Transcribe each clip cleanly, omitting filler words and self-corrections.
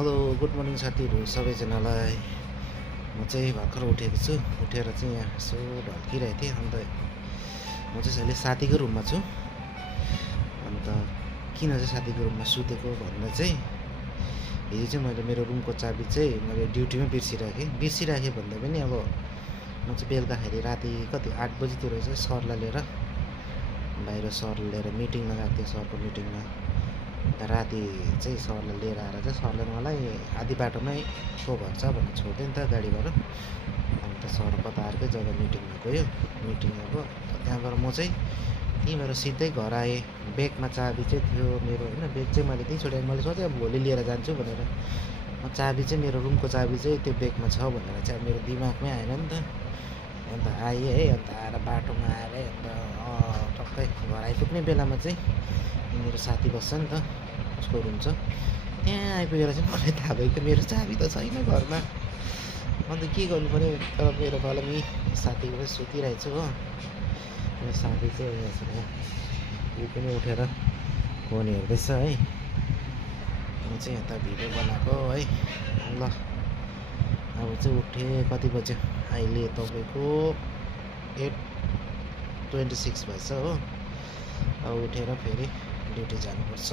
Hello good morning साथीहरू सबैजनालाई। म चाहिँ भर्खर उठेको छु। उठेर चाहिँ यहाँ यसो ढल्किरहेको थिएँ। अन्त म चाहिँ अहिले साथीको रुममा छु। अन्त किन चाहिँ साथीको रुममा सुतेको भन्दा चाहिँ हिजो चाहिँ मैले मेरो रुमको चाबी चाहिँ मैले ड्युटीमै बिर्सिराखेँ भन्दा पनि अब म चाहिँ बेलुकाखेरि राति कति 8 बजीतिर चाहिँ सरलाई लिएर बाहिर सरलाई लिएर मिटिङमा गएको थिएँ। सरको मिटिङमा राति चाहिँ सरलाई लिएर आएर चाहिँ सरले मलाई आधी बाटोमै को घर छ भनेर छोड्यो नि त गाडीबाट। अन्त सर कता अर्कै जग्गा मिटिङमा गयो। मिटिङ अब त्यहाँबाट म चाहिँ त्यहीँबाट सिधै घर आएँ। ब्यागमा चाबी चाहिँ थियो मेरो होइन, ब्याग चाहिँ मैले त्यहीँ छोडेँ। मैले सोचेँ अब भोलि लिएर जान्छु भनेर। चाबी चाहिँ मेरो रुमको चाबी चाहिँ त्यो ब्यागमा छ भनेर चाहिँ अब मेरो दिमागमै आएन नि त। अन्त आएँ है। अन्त आएर बाटोमा आएर अन्त टक्कै घर आइपुग्ने बेलामा चाहिँ मेरो साथी बस्छ नि त, उसको रुम छ। त्यहाँ आइपुगेर चाहिँ मलाई थाहा भयो कि मेरो चाबी त छैन घरमा। अन्त के गर्नु पऱ्यो, तर मेरो कलमी साथीको सुतिरहेको छु हो। मेरो साथी चाहिँ यहाँ छ, ऊ पनि उठेर फोन हेर्दैछ है। म चाहिँ यता भिडियो बनाएको है। ल अब चाहिँ उठेँ, कति बज्यो अहिले तपाईँको 8:26 भएछ हो। अब उठेर फेरि ड्युटी जानुपर्छ।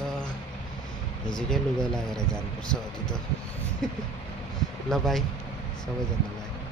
हिजोकै लुगा लगाएर जानुपर्छ अझै त। ल बाई सबैजनालाई।